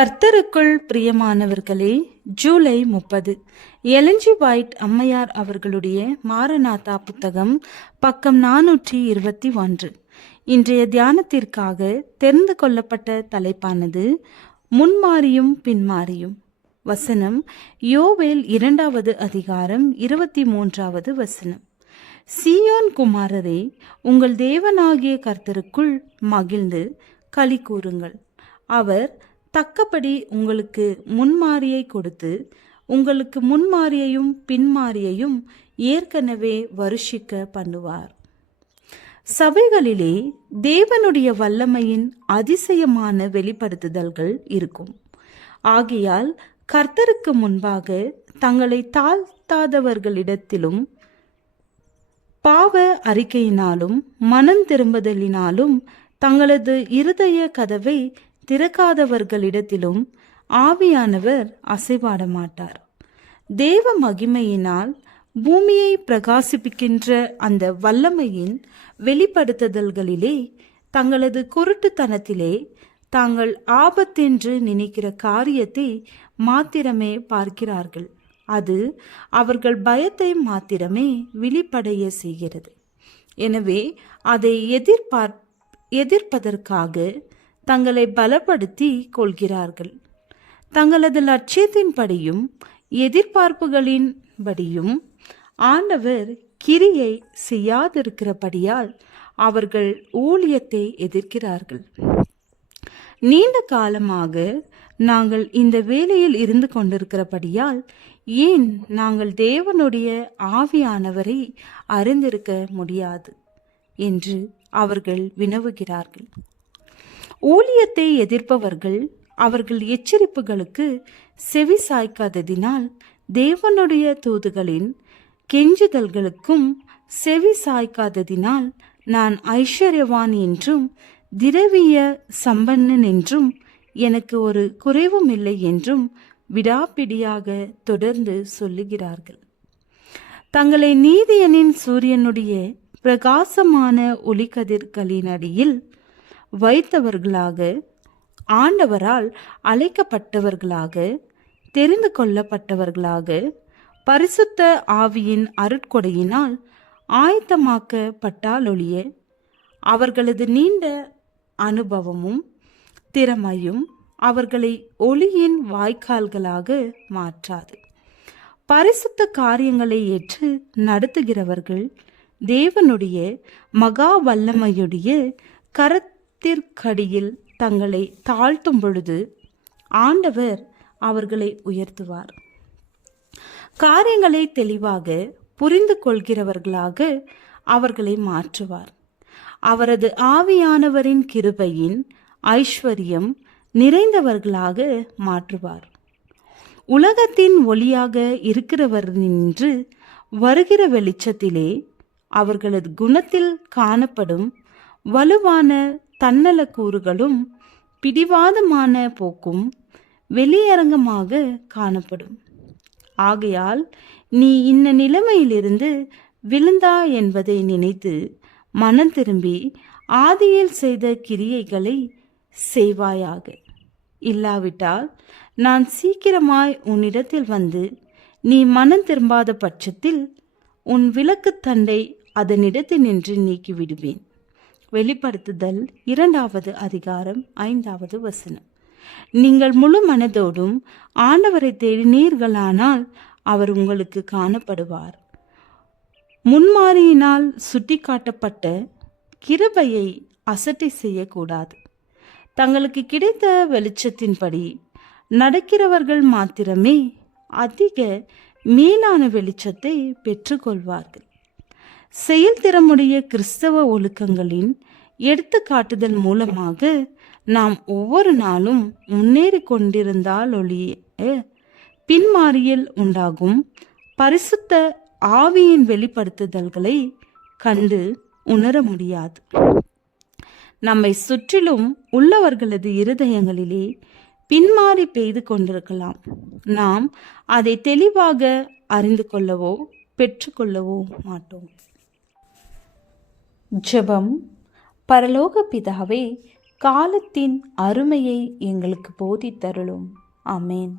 கர்த்தருக்குள் பிரியமானவர்களே, July 30 Elon G white அம்மையார் அவர்களுடைய மாரநாதா புத்தகம், பக்கம் 421. இன்றைய தியானத்திற்காக தெரிந்து கொள்ளப்பட்ட தலைப்பானது முன்மாறியும் பின்மாறியும். வசனம் யோவேல் 2வது அதிகாரம் 23வது வசனம். சீயோன் குமாரரே, உங்கள் தேவனாகிய கர்த்தருக்குள் மகிழ்ந்து களி கூறுங்கள். அவர் தக்கபடி உங்களுக்கு முன்மாரியை கொடுத்து உங்களுக்கு முன்மாரியையும் பின்மாரியையும் ஏற்கனவே வருஷிக்க பண்ணுவார். சபைகளிலே தேவனுடைய வல்லமையின் அதிசயமான வெளிப்படுத்துதல்கள் இருக்கும். ஆகையால் கர்த்தருக்கு முன்பாக தங்களை தாழ்த்தாதவர்களிடத்திலும் பாவ அறிக்கையினாலும் மனம் திரும்புதலினாலும் தங்களது இருதய கதவை திறக்காதவர்களிடத்திலும் ஆவியானவர் அசைவாட மாட்டார். தேவ மகிமையினால் பூமியை பிரகாசிப்பிக்கின்ற அந்த வல்லமையின் வெளிப்படுத்துதல்களிலே தங்களது குருட்டுத்தனத்திலே தாங்கள் ஆபத்தென்று நினைக்கிற காரியத்தை மாத்திரமே பார்க்கிறார்கள். அது அவர்கள் பயத்தை மாத்திரமே வெளிப்படைய செய்கிறது. எனவே அதை எதிர்ப்பதற்காக தங்களை பலப்படுத்தி கொள்கிறார்கள். தங்களது லட்சியத்தின்படியும் எதிர்பார்ப்புகளின்படியும் ஆண்டவர் கிரியை செய்யாதிருக்கிறபடியால் அவர்கள் ஊழியத்தை எதிர்க்கிறார்கள். நீண்ட காலமாக நாங்கள் இந்த வேலையில் இருந்து கொண்டிருக்கிறபடியால் ஏன் நாங்கள் தேவனுடைய ஆவியானவரை அறிந்திருக்க முடியாது என்று அவர்கள் வினவுகிறார்கள். ஊழியத்தை எதிர்ப்பவர்கள் அவர்கள் எச்சரிப்புகளுக்கு செவி சாய்க்காததினால் தேவனுடைய தூதுகளின் கெஞ்சுதல்களுக்கும் செவி சாய்க்காததினால் நான் ஐஸ்வர்யவான் என்றும் திரவிய சம்பன்னன் என்றும் எனக்கு ஒரு குறைவும் இல்லை என்றும் விடாப்பிடியாக தொடர்ந்து சொல்லுகிறார்கள். தங்களை நீதியனின் சூரியனுடைய பிரகாசமான ஒளிக்கதிர்களின் அடியில் வைத்தவர்களாக, ஆண்டவரால் அழைக்கப்பட்டவர்களாக, தெரிந்து கொள்ளப்பட்டவர்களாக, பரிசுத்த ஆவியின் அருட்கொடையினால் ஆயத்தமாக்கப்பட்டாலொழிய அவர்களது நீண்ட அனுபவமும் திறமையும் அவர்களை ஒளியின் வாய்க்கால்களாக மாற்றாது. பரிசுத்த காரியங்களை ஏற்று நடத்துகிறவர்கள் தேவனுடைய மகா வல்லமையுடைய கரத்திற்கடியில் தங்களை தாழ்த்தும் பொழுது ஆண்டவர் அவர்களை உயர்த்துவார். காரியங்களை தெளிவாக புரிந்து கொள்கிறவர்களாக அவர்களை மாற்றுவார். அவரது ஆவியானவரின் கிருபையின் ஐஸ்வர்யம் நிறைந்தவர்களாக மாற்றுவார். உலகத்தின் ஒளியாக இருக்கிறவரினின்று வருகிற வெளிச்சத்திலே அவர்களது குணத்தில் காணப்படும் வலுவான தன்னல கூறுகளும் பிடிவாதமான போக்கும் வெளியரங்கமாக காணப்படும். ஆகையால் நீ இந்த நிலைமையிலிருந்து விழுந்தா என்பதை நினைத்து மனம் திரும்பி ஆதியில் செய்த கிரியைகளை செய்வாயாக. இல்லாவிட்டால் நான் சீக்கிரமாய் உன்னிடத்தில் வந்து நீ மனம் திரும்பாத பட்சத்தில் உன் விளக்கு தண்டை அதனிடத்தில் நின்று நீக்கிவிடுவேன். வெளிப்படுத்துதல் 2வது அதிகாரம் 5வது வசனம். நீங்கள் முழு மனதோடும் ஆண்டவரை தேடினீர்களானால் அவர் உங்களுக்கு காணப்படுவார். முன்மாரியினால் சுட்டி காட்டப்பட்ட கிருபையை அசட்டை செய்யக்கூடாது. தங்களுக்கு கிடைத்த வெளிச்சத்தின்படி நடக்கிறவர்கள் மாத்திரமே அதிக மேலான வெளிச்சத்தை பெற்றுக்கொள்வார்கள். செயல்திறமுடைய கிறிஸ்தவ ஒழுக்கங்களின் எடுத்துக்காட்டுதல் மூலமாக நாம் ஒவ்வொரு நாளும் முன்னேறி கொண்டிருந்தால் ஒழிய பின்மாறியில் உண்டாகும் பரிசுத்த ஆவியின் வெளிப்படுத்துதல்களை கண்டு உணர முடியாது. நம்மை சுற்றிலும் உள்ளவர்களது இருதயங்களிலே பின்மாறி பெய்து கொண்டிருக்கலாம். நாம் அதை தெளிவாக அறிந்து கொள்ளவோ பெற்றுக்கொள்ளவோ மாட்டோம். ஜெபம். பரலோக பிதாவே, காலத்தின் அருமையை எங்களுக்கு போதித்தருளும். ஆமேன்.